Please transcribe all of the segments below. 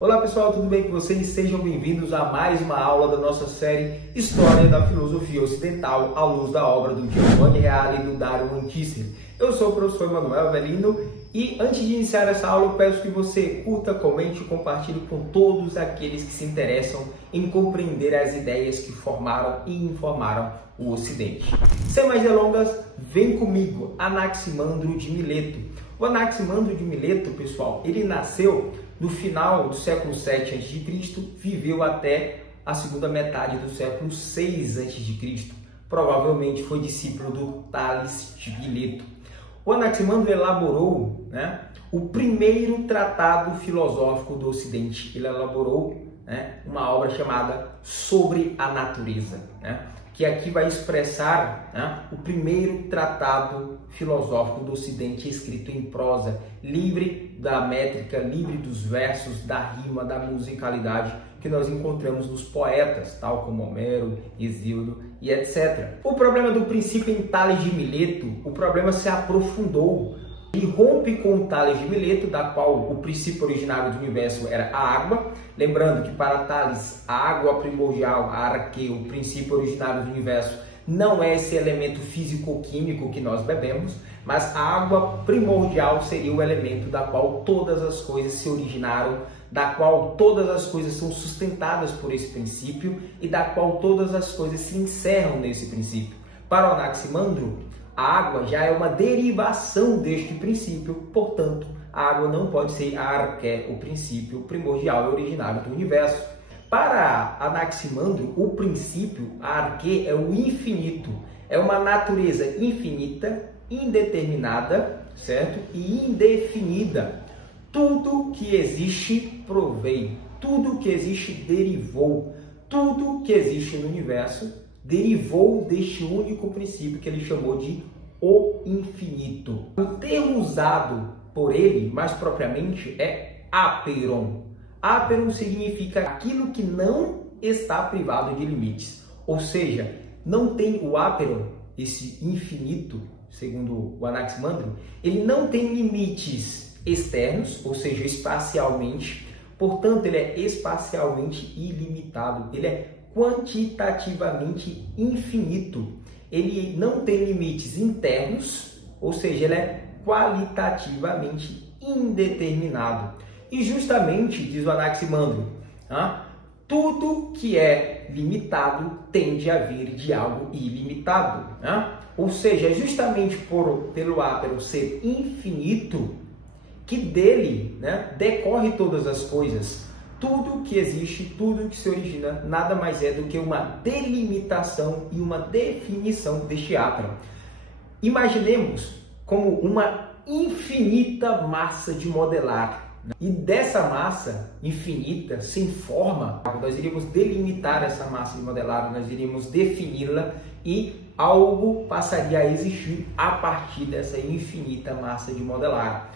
Olá pessoal, tudo bem com vocês? Sejam bem-vindos a mais uma aula da nossa série História da Filosofia Ocidental à luz da obra do Giovanni Reale e do Dario Mantisser. Eu sou o professor Emanuel Avelino e antes de iniciar essa aula eu peço que você curta, comente e compartilhe com todos aqueles que se interessam em compreender as ideias que formaram e informaram o Ocidente. Sem mais delongas, vem comigo, Anaximandro de Mileto. O Anaximandro de Mileto, pessoal, ele nasceu no final do século 7 a.C., viveu até a segunda metade do século 6 a.C. Provavelmente foi discípulo do Tales de Mileto. O Anaximandro elaborou o primeiro tratado filosófico do Ocidente. Ele elaborou uma obra chamada Sobre a Natureza, que aqui vai expressar o primeiro tratado filosófico do Ocidente escrito em prosa, livre da métrica, livre dos versos, da rima, da musicalidade que nós encontramos nos poetas, tal como Homero, Hesíodo e etc. O problema do princípio em Tales de Mileto, o problema se aprofundou e rompe com o Tales de Mileto, da qual o princípio originário do universo era a água. Lembrando que para Tales, a água primordial, a arquê, o princípio originário do universo, não é esse elemento físico-químico que nós bebemos, mas a água primordial seria o elemento da qual todas as coisas se originaram, da qual todas as coisas são sustentadas por esse princípio e da qual todas as coisas se encerram nesse princípio. Para o Anaximandro, a água já é uma derivação deste princípio, portanto, a água não pode ser a arqué, o princípio primordial e originário do universo. Para Anaximandro, o princípio, a arquê, é o infinito, é uma natureza infinita, indeterminada, certo? E indefinida. Tudo que existe provém, tudo que existe derivou, tudo que existe no universo derivou deste único princípio que ele chamou de o infinito. O termo usado por ele, mais propriamente, é aperon. Aperon significa aquilo que não está privado de limites. Ou seja, não tem o aperon, esse infinito, segundo o Anaximandro, ele não tem limites externos, ou seja, espacialmente. Portanto, ele é espacialmente ilimitado. Ele é quantitativamente infinito. Ele não tem limites internos, ou seja, ele é qualitativamente indeterminado. E justamente, diz o Anaximandro, tudo que é limitado tende a vir de algo ilimitado. Ou seja, justamente pelo ápero ser infinito, que dele decorre todas as coisas. Tudo que existe, tudo que se origina, nada mais é do que uma delimitação e uma definição deste ápero. Imaginemos como uma infinita massa de modelar. E dessa massa infinita, sem forma, nós iríamos delimitar essa massa de modelar, nós iríamos defini-la e algo passaria a existir a partir dessa infinita massa de modelar.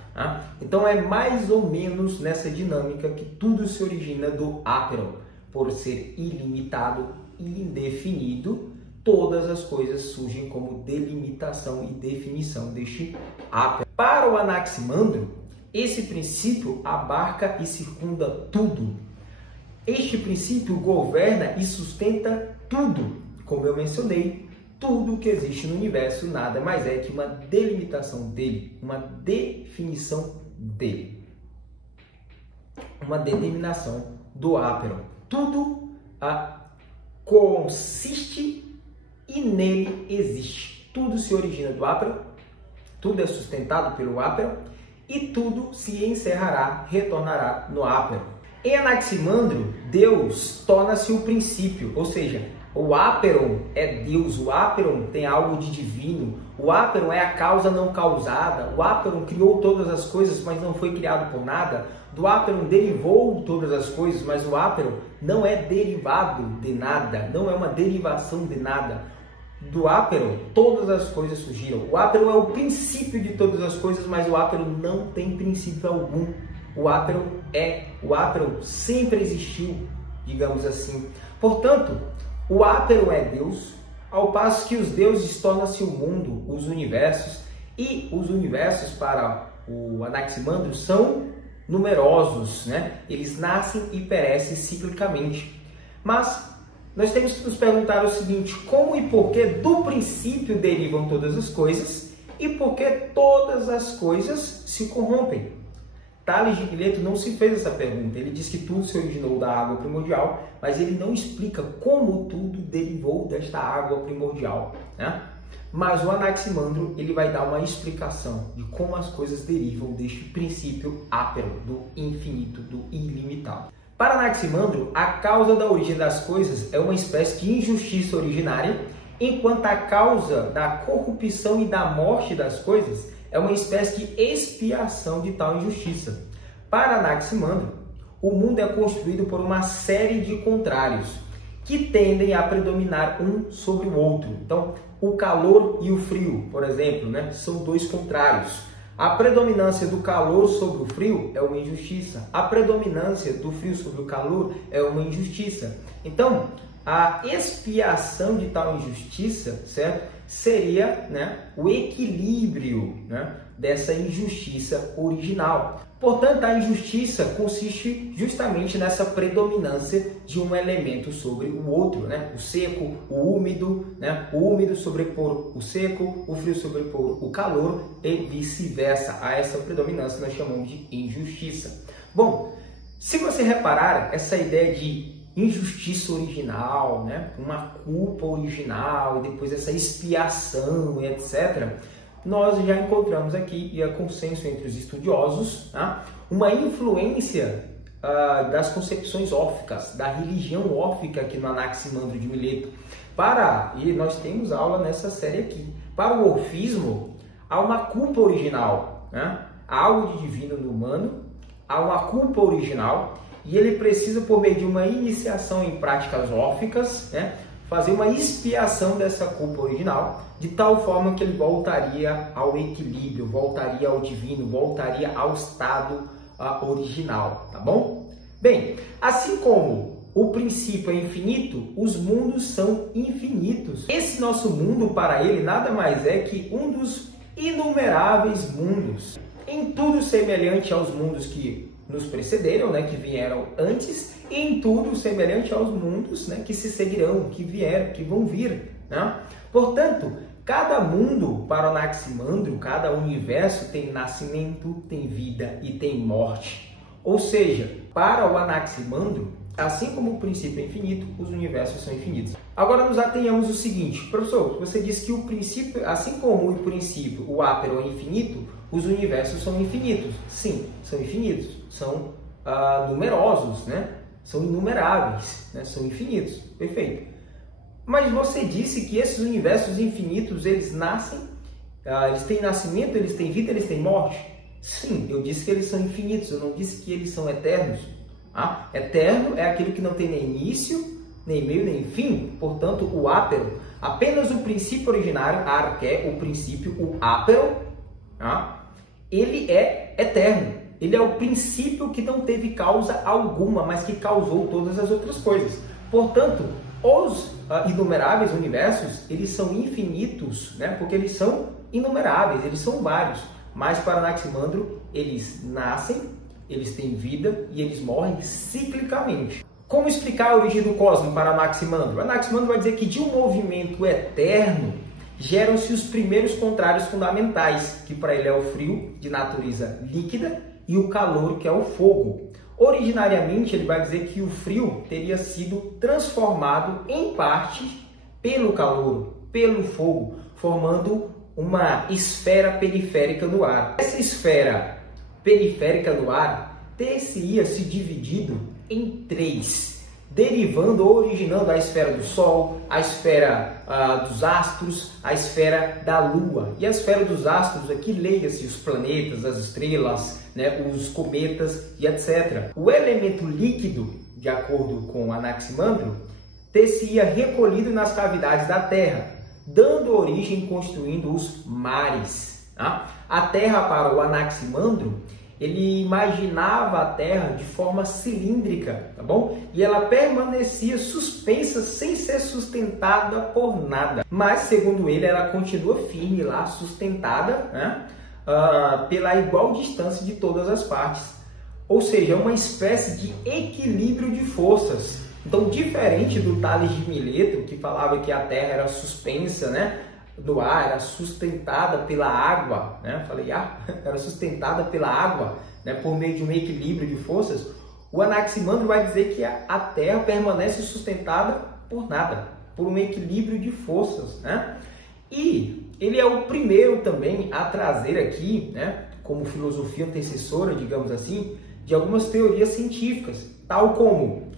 Então é mais ou menos nessa dinâmica que tudo se origina do ápero. Por ser ilimitado e indefinido, todas as coisas surgem como delimitação e definição deste ápero. Para o Anaximandro, esse princípio abarca e circunda tudo. Este princípio governa e sustenta tudo. Como eu mencionei, tudo que existe no universo nada mais é que uma delimitação dele, uma definição dele, uma determinação do ápero. Tudo consiste e nele existe. Tudo se origina do ápero, tudo é sustentado pelo ápero e tudo se encerrará, retornará no ápero. Em Anaximandro, Deus torna-se o princípio, ou seja, o áperon é Deus, o áperon tem algo de divino, o áperon é a causa não causada, o áperon criou todas as coisas, mas não foi criado por nada, do áperon derivou todas as coisas, mas o áperon não é derivado de nada, não é uma derivação de nada. Do áperon, todas as coisas surgiram. O áperon é o princípio de todas as coisas, mas o áperon não tem princípio algum. O áperon sempre existiu, digamos assim. Portanto, o ápero é Deus, ao passo que os deuses tornam-se o mundo, os universos, e os universos para o Anaximandro são numerosos, né? Eles nascem e perecem ciclicamente. Mas nós temos que nos perguntar o seguinte: como e por que do princípio derivam todas as coisas e por que todas as coisas se corrompem? Tales de Mileto não se fez essa pergunta. Ele diz que tudo se originou da água primordial, mas ele não explica como tudo derivou desta água primordial, né? Mas o Anaximandro, ele vai dar uma explicação de como as coisas derivam deste princípio ápero, do infinito, do ilimitado. Para Anaximandro, a causa da origem das coisas é uma espécie de injustiça originária, enquanto a causa da corrupção e da morte das coisas é uma espécie de expiação de tal injustiça. Para Anaximandro, o mundo é constituído por uma série de contrários que tendem a predominar um sobre o outro. Então, o calor e o frio, por exemplo, né, são dois contrários. A predominância do calor sobre o frio é uma injustiça. A predominância do frio sobre o calor é uma injustiça. Então, a expiação de tal injustiça, certo, seria, né, o equilíbrio, né, dessa injustiça original. Portanto, a injustiça consiste justamente nessa predominância de um elemento sobre o outro, né? O seco, o úmido, né? O úmido sobrepor o seco, o frio sobrepor o calor e vice-versa. A essa predominância nós chamamos de injustiça. Bom, se você reparar, essa ideia de injustiça original, né? Uma culpa original e depois essa expiação e etc., nós já encontramos aqui, e é consenso entre os estudiosos, tá? Uma influência das concepções órficas, da religião órfica aqui no Anaximandro de Mileto. E nós temos aula nessa série aqui. Para o orfismo, há uma culpa original, né? Há algo de divino no humano, há uma culpa original, e ele precisa, por meio de uma iniciação em práticas órficas, né, fazer uma expiação dessa culpa original, de tal forma que ele voltaria ao equilíbrio, voltaria ao divino, voltaria ao estado original, tá bom? Bem, assim como o princípio é infinito, os mundos são infinitos. Esse nosso mundo, para ele, nada mais é que um dos inumeráveis mundos, em tudo semelhante aos mundos que nos precederam, né, que vieram antes, e em tudo semelhante aos mundos, né, que se seguirão, que vão vir, né? Portanto, cada mundo para o Anaximandro, cada universo tem nascimento, tem vida e tem morte. Ou seja, para o Anaximandro, assim como o princípio é infinito, os universos são infinitos. Agora nos atenhamos o seguinte: professor, você disse que o princípio, assim como o princípio, o ápero é infinito, os universos são infinitos. Sim, são infinitos, são numerosos, né? São inumeráveis, né? São infinitos, perfeito. Mas você disse que esses universos infinitos, eles nascem, eles têm nascimento, eles têm vida, eles têm morte? Sim, eu disse que eles são infinitos, eu não disse que eles são eternos. Eterno é aquilo que não tem nem início, nem meio, nem fim. Portanto, o ápero, apenas o princípio originário, a arqué, o princípio, o ápero, ele é eterno. Ele é o princípio que não teve causa alguma, mas que causou todas as outras coisas. Portanto, os inumeráveis universos, eles são infinitos, né? Porque eles são inumeráveis, eles são vários. Mas para Anaximandro, eles nascem, eles têm vida e eles morrem ciclicamente. Como explicar a origem do cosmos para Anaximandro? Anaximandro vai dizer que de um movimento eterno geram-se os primeiros contrários fundamentais, que para ele é o frio, de natureza líquida, e o calor, que é o fogo. Originariamente, ele vai dizer que o frio teria sido transformado em parte pelo calor, pelo fogo, formando uma esfera periférica no ar. Essa esfera periférica no ar teria se dividido em três, derivando ou originando a esfera do Sol, a esfera dos astros, a esfera da Lua. E a esfera dos astros aqui, leia-se os planetas, as estrelas, né, os cometas e etc. O elemento líquido, de acordo com Anaximandro, ter-se-ia recolhido nas cavidades da Terra, dando origem e constituindo os mares. A Terra, para o Anaximandro, ele imaginava a Terra de forma cilíndrica, tá bom? E ela permanecia suspensa sem ser sustentada por nada. Mas, segundo ele, ela continua firme lá, sustentada, né? Pela igual distância de todas as partes. ou seja, é uma espécie de equilíbrio de forças. Então, diferente do Tales de Mileto, que falava que a Terra era suspensa, né, no ar, era sustentada pela água, né? Era sustentada pela água, né, por meio de um equilíbrio de forças. O Anaximandro vai dizer que a Terra permanece sustentada por nada, por um equilíbrio de forças, né? E ele é o primeiro também a trazer aqui, né, como filosofia antecessora, digamos assim, de algumas teorias científicas, tal como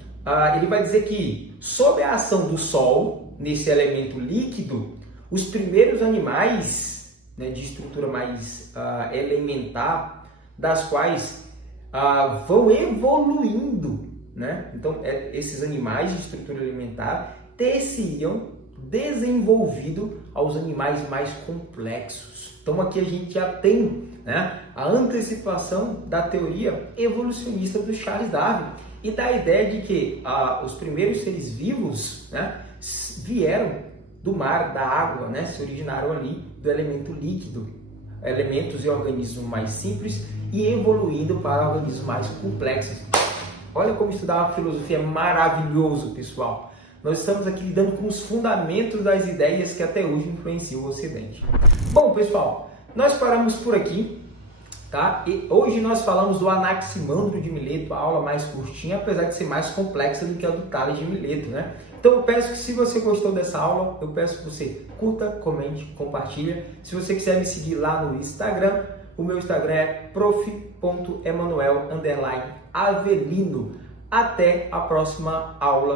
ele vai dizer que, sob a ação do Sol, nesse elemento líquido, os primeiros animais, né, de estrutura mais elementar, das quais vão evoluindo, né? Então, esses animais de estrutura elementar teriam desenvolvido aos animais mais complexos. Então, aqui a gente já tem, né, a antecipação da teoria evolucionista do Charles Darwin e da ideia de que os primeiros seres vivos, né, vieram do mar, da água, né, se originaram ali do elemento líquido, elementos e organismos mais simples e evoluindo para organismos mais complexos. Olha como estudar uma filosofia é maravilhoso, pessoal. Nós estamos aqui lidando com os fundamentos das ideias que até hoje influenciam o Ocidente. Bom, pessoal, nós paramos por aqui, tá? E hoje nós falamos do Anaximandro de Mileto, a aula mais curtinha, apesar de ser mais complexa do que a do Tales de Mileto, né? Então eu peço que, se você gostou dessa aula, eu peço que você curta, comente, compartilha. Se você quiser me seguir lá no Instagram, o meu Instagram é prof.emanuel_avelino. Até a próxima aula.